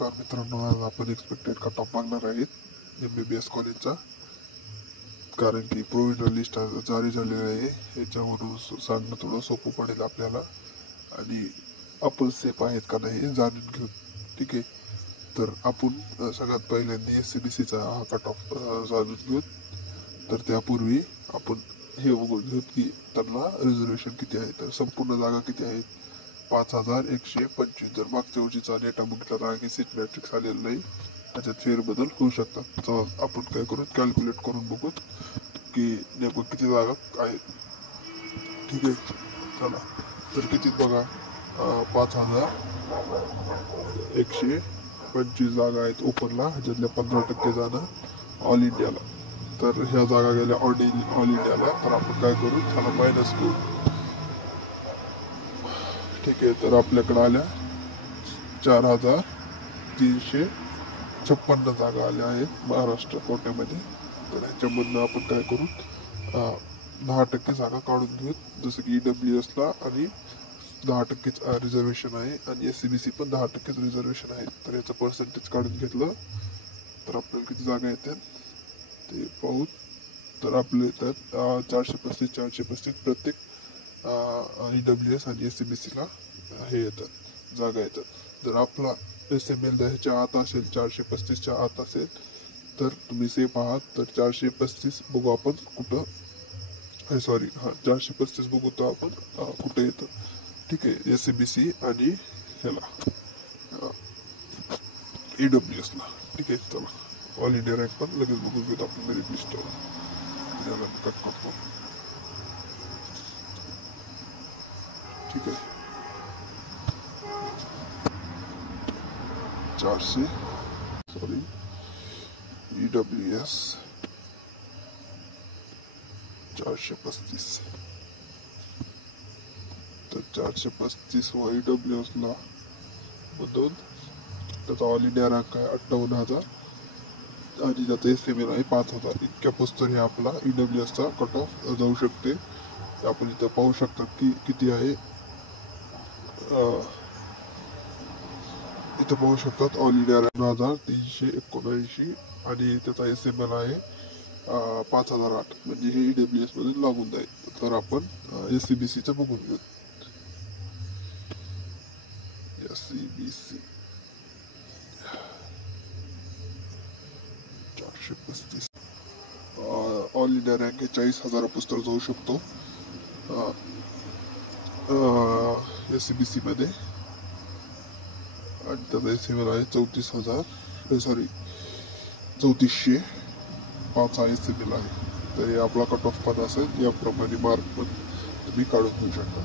नमस्कार मित्रांनो, आज आपण एक्सपेक्टेड कट ऑफ मागणार आहेत MBBS कॉलेजचा. कारण की प्रोव्हिजनल लिस्ट जारी झालेली आहे. याच्यावरून सांगणं थोडं सोपं पडेल आपल्याला आणि आपण सेफ आहेत का नाही जाणून घेऊ. ठीक आहे, तर आपण सगळ्यात पहिल्यांदा SCBCचा हा कट ऑफ जाणून घेऊ. तर त्यापूर्वी आपण हे बघून घेऊ की त्यांना रिझर्वेशन किती आहे. तर संपूर्ण जागा किती आहेत? 5125. जर मागच्या वर्षीचा डेटा बघितला तर आणखी सीट मॅट्रिक्स आलेलं नाही, त्याच्यात फेरबदल होऊ शकतात. तर आपण काय करू, कॅल्क्युलेट करून बघू की नेमकं किती जागा आहेत. ठीक आहे, चला तर किती बघा, 5125 जागा आहेत ओपनला, ह्याच्यातल्या 15% जाणं ऑल इंडियाला. तर ह्या जागा गेल्या ऑल इंडियाला. तर आपण काय करू, त्याला मायनस करू. ठीक आहे, तर आपल्याकडे आल्या 4356 जागा आल्या आहेत महाराष्ट्र कोट्यामध्ये. तर ह्याच्यामधनं आपण काय करू, 10% जागा काढून घेऊ. जसं की EWSला आणि 10% रिझर्वेशन आहे आणि SCBC पण 10% रिझर्वेशन आहे. तर याचं पर्सेंटेज काढून घेतलं तर आपल्याला किती जागा येतात ते पाहू. तर आपले येतात 435 प्रत्येक EWS आणि SCBCला हे येतात, जागा येतात. जर आपला SML ह्याच्या आत असेल, 435च्या आत असेल, तर तुम्ही सेफ आहात. तर 435 बघू आपण कुठं, 435 बघू तर आपण कुठं येतं. ठीक आहे, SCBC आणि ह्याला EWSला. ठीक आहे, चला ऑल इंडिया रँक पण लगेच बघून घेऊ आपण मेरिट लिस्टवर. कट करतो. ठीक आहे, 400 EWS 435. तर 435 व EWSला मधून त्याचा ऑल इंडिया रँक आहे 58,000 आणि त्याचा SML आहे 5,000. इतक्या पोस्टने आपला EWSचा कट ऑफ जाऊ शकते. आपण इथं पाहू शकता की किती आहे. इथं पाहू शकतात ऑल इंडिया 9,379 आणि त्याचा SML आहे 5,008. म्हणजे हे EWS मध्ये लागून जाईल. तर आपण SCBCचं बघून घेऊ. SCBC 435 ऑल इंडिया रँक 40,000 पुस्तक जाऊ शकतो SCBC मध्ये. आणि त्याचा SML आहे 34,000, 3400. 5 हा SML आहे. तर हे आपला कट ऑफ पण असेल. याप्रमाणे मार्क पण तुम्ही काढून घेऊ शकता.